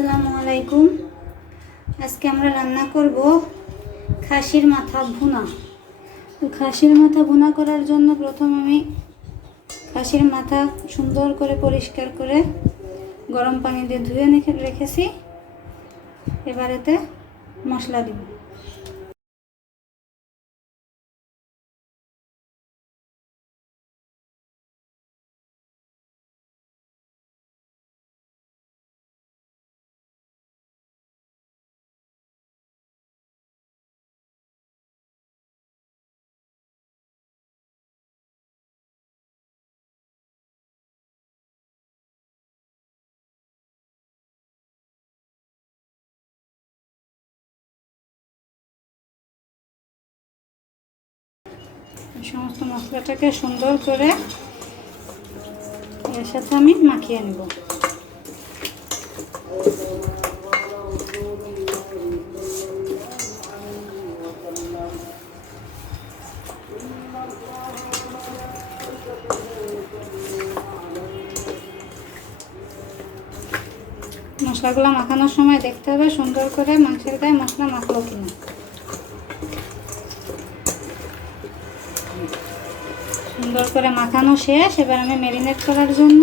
আসসালামু আলাইকুম। আজকে আমরা রান্না করব খাসির মাথা ভুনা। তো খাসির মাথা ভুনা করার জন্য প্রথম আমি খাসির মাথা সুন্দর করে পরিষ্কার করে গরম পানি দিয়ে ধুয়ে রেখেছি। এবার এতে মশলা দিব। সমস্ত মশলাটাকে সুন্দর করে এর সাথে আমি মাখিয়ে নেব। মশলাগুলো মাখানোর সময় দেখতে হবে সুন্দর করে মাংসের গায়ে মশলা মাখলো কিনা। সুন্দর করে মাখানো শেষ। এবার আমি ম্যারিনেট করার জন্য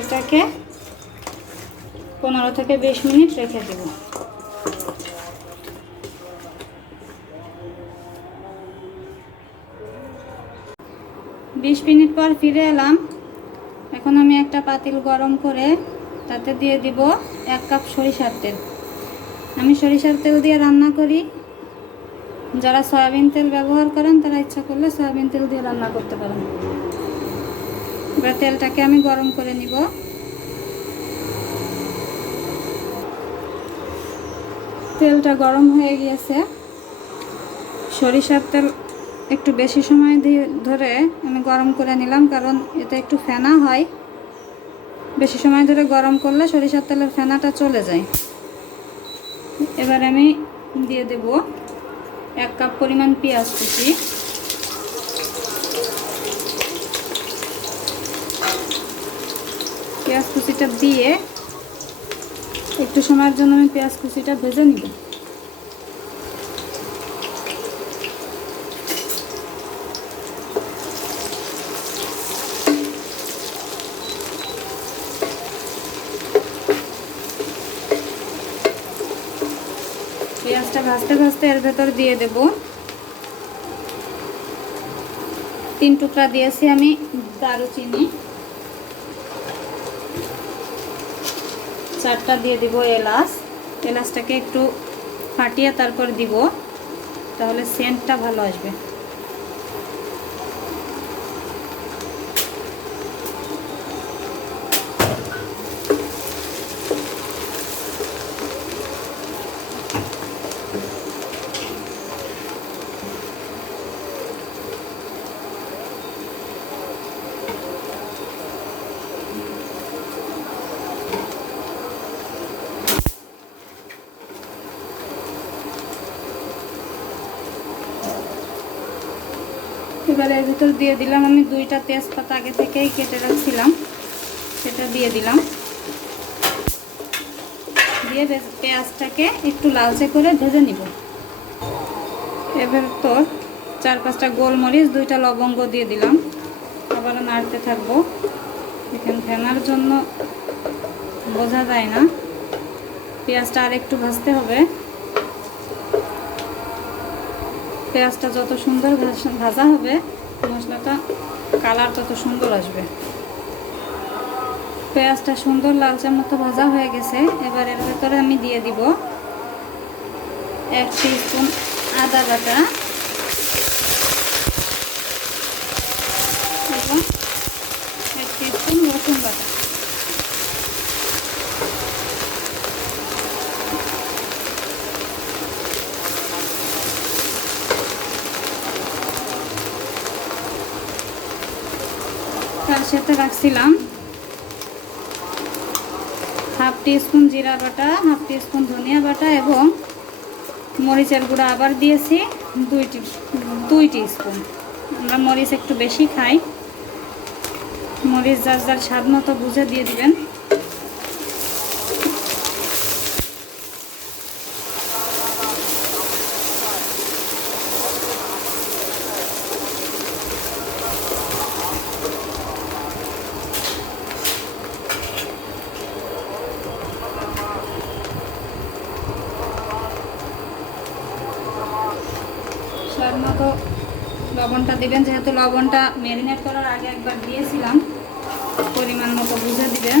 এটাকে 15 থেকে 20 মিনিট রেখে দেব। বিশ মিনিট পর ফিরে এলাম। এখন আমি একটা পাতিল গরম করে তাতে দিয়ে দিব 1 কাপ সরিষার তেল। আমি সরিষার তেল দিয়ে রান্না করি। যারা সয়াবিন তেল ব্যবহার করেন তারা ইচ্ছা করলে সয়াবিন তেল দিয়ে রান্না করতে পারেন। এবার তেলটাকে আমি গরম করে নিব। তেলটা গরম হয়ে গিয়েছে। সরিষার তেল একটু বেশি সময় ধরে আমি গরম করে নিলাম, কারণ এতে একটু ফেনা হয়। বেশি সময় ধরে গরম করলে সরিষার তেলের ফেনাটা চলে যায়। এবার আমি দিয়ে দেব 1 কাপ পরিমাণ পেঁয়াজ কুচি। পেঁয়াজ কুচিটা দিয়ে একটু সময়ের জন্য আমি পেঁয়াজ কুচিটা ভেজে নিব। পেঁয়াজটা ভাজতে ভাজতে এর ভেতর দিয়ে দেব 3 টুকরা দিয়েছি আমি দারুচিনি, 4টা দিয়ে দিব এলাচ। এলাচটাকে একটু ফাটিয়ে তারপর দিব, তাহলে সেন্টটা ভালো আসবে। এবারে এর ভিতর দিয়ে দিলাম আমি 2টা তেজপাতা আগে থেকেই কেটে রাখছিলাম, সেটা দিয়ে দিলাম। দিয়ে পেঁয়াজটাকে একটু লালচে করে ভেজে নিব। এবার তো 4-5টা গোলমরিচ, 2টা লবঙ্গ দিয়ে দিলাম। আবার নাড়তে থাকবো। এখানে ফেনার জন্য বোঝা যায় না, পেঁয়াজটা আর একটু ভাজতে হবে। পেঁয়াজটা যত সুন্দর ভাজা হবে মশলাটা কালার তত সুন্দর আসবে। পেঁয়াজটা সুন্দর লালচে মতো ভাজা হয়ে গেছে। এবার এর ভেতরে আমি দিয়ে দিব 1 টিস্পুন আদা বাটা এবং 1 টিস্পুন রসুন বাটা। তার সাথে রাখছিলাম 1/2 টিস্পুন জিরা বাটা, 1/2 টিস্পুন ধনিয়া বাটা এবং মরিচের গুঁড়া আবার দিয়েছি 2 টিস্পুন। আমরা মরিচ একটু বেশি খাই, মরিচ যার যার স্বাদ মতো বুঝে দিয়ে দিবেন। মতো লবণটা দিবেন, যেহেতু লবণটা ম্যারিনেট করার আগে একবার দিয়েছিলাম। পরিমাণ মতো বুঝে দিবেন।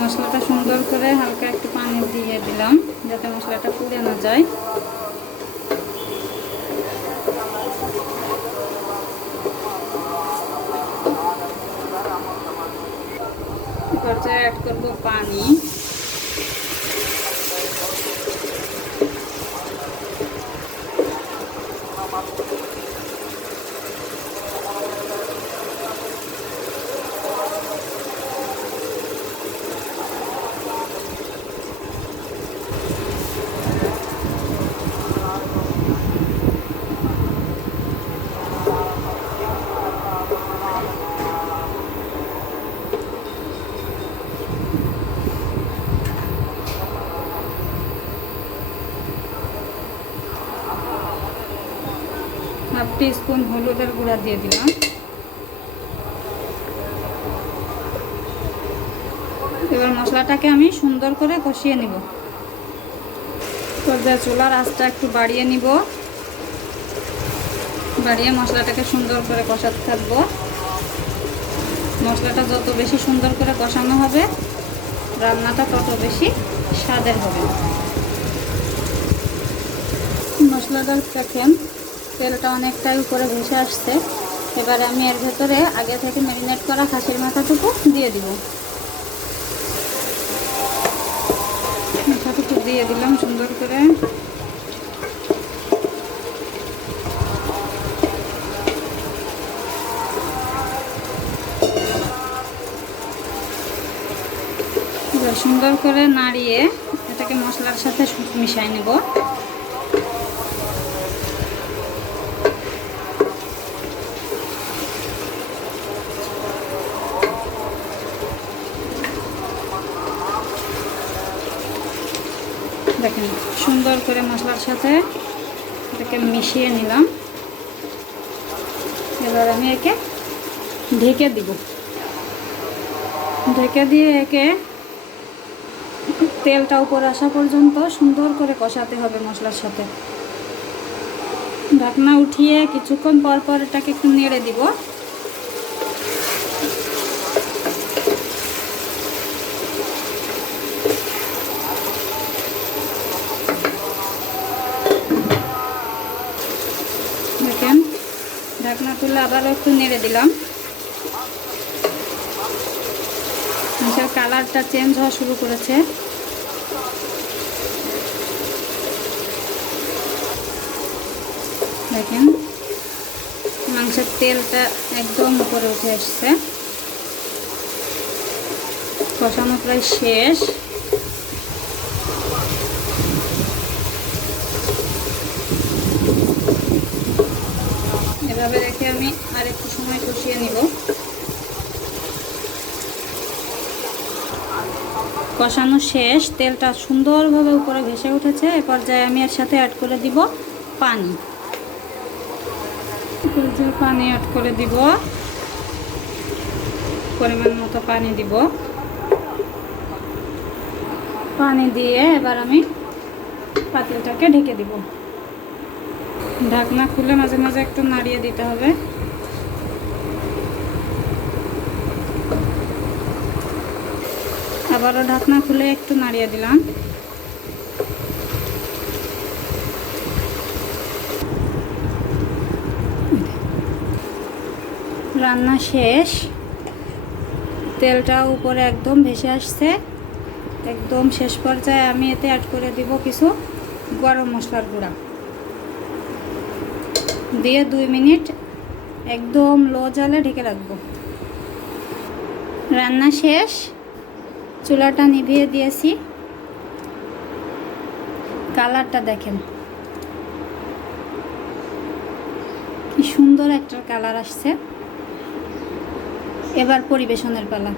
মশলাটা সুন্দর করে হালকা একটু পানি দিয়ে দিলাম, যাতে মশলাটা পুড়ে না যায়। পর্যায়ে অ্যাড করব পানি। হাফ টিস্পুন হলুদের গুঁড়া দিয়ে দিলাম। এবার মশলাটাকে আমি সুন্দর করে কষিয়ে নিব। পর্যায়ে চুলার আঁচটা একটু বাড়িয়ে নিব, বাড়িয়ে মশলাটাকে সুন্দর করে কষাতে থাকবো। মশলাটা যত বেশি সুন্দর করে কষানো হবে, রান্নাটা তত বেশি স্বাদের হবে। মশলাটা দেখেন তেলটা অনেকটাই উপরে ভেসে আসছে। এবারে আমি এর ভেতরে আগে থেকে ম্যারিনেট করা খাসির মাথাটুকু দিয়ে দিব। মাথাটুকু দিয়ে দিলাম সুন্দর করে। সুন্দর করে নাড়িয়ে এটাকে মশলার সাথে মিশিয়ে নেব। দেখেন সুন্দর করে মশলার সাথে এটাকে মিশিয়ে নিলাম। এবার আমি একে ঢেকে দিব। ঢেকে দিয়ে একে তেলটা উপরে আসা পর্যন্ত সুন্দর করে কষাতে হবে মশলার সাথে। ঢাকনা উঠিয়ে কিছুক্ষণ পর পর এটাকে একটু নেড়ে দিব। দেখেন ঢাকনা তুলে আবারও একটু নেড়ে দিলাম। মাংসের কালারটা চেঞ্জ হওয়া শুরু করেছে। দেখেন মাংসের তেলটা একদম উপরে উঠে আসছে। কষানো প্রায় শেষ। এভাবে রেখে আমি আর একটু সময় কষিয়ে নিব। কষানো শেষ, তেলটা সুন্দরভাবে উপরে ভেসে উঠেছে। এ পর্যায়ে আমি এর সাথে অ্যাড করে দিব পানি। পানি অ্যাড করে দিব, পরিমাণ মতো পানি দিব। পানি দিয়ে এবার আমি পাতিলটাকে ঢেকে দিব। ঢাকনা খুলে মাঝে মাঝে একটু নাড়িয়ে দিতে হবে। আবারও ঢাকনা খুলে একটু নাড়িয়ে দিলাম। রান্না শেষ। তেলটা উপরে একদম ভেসে আসছে। একদম শেষ পর্যায়ে আমি এতে অ্যাড করে দিব কিছু গরম মশলার গুঁড়া দিয়ে 2 মিনিট একদম লো জালে ঢেকে রাখবো। রান্না শেষ, চুলাটা নিভিয়ে দিয়েছি। কালারটা দেখেন কি সুন্দর একটা কালার আসছে। এবার পরিবেশনের পালা।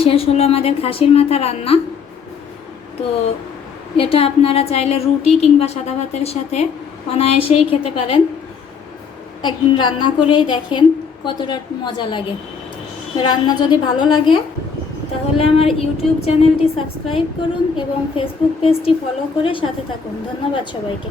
শেষ হলো আমাদের খাসির মাথা রান্না। তো এটা আপনারা চাইলে রুটি কিংবা সাদা ভাতের সাথে অনায়াসেই খেতে পারেন। একদিন রান্না করেই দেখেন কতটা মজা লাগে। রান্না যদি ভালো লাগে তাহলে আমার আমার ইউটিউব চ্যানেলটি সাবস্ক্রাইব করুন এবং ফেসবুক পেজটি ফলো করে সাথে থাকুন। ধন্যবাদ সবাইকে।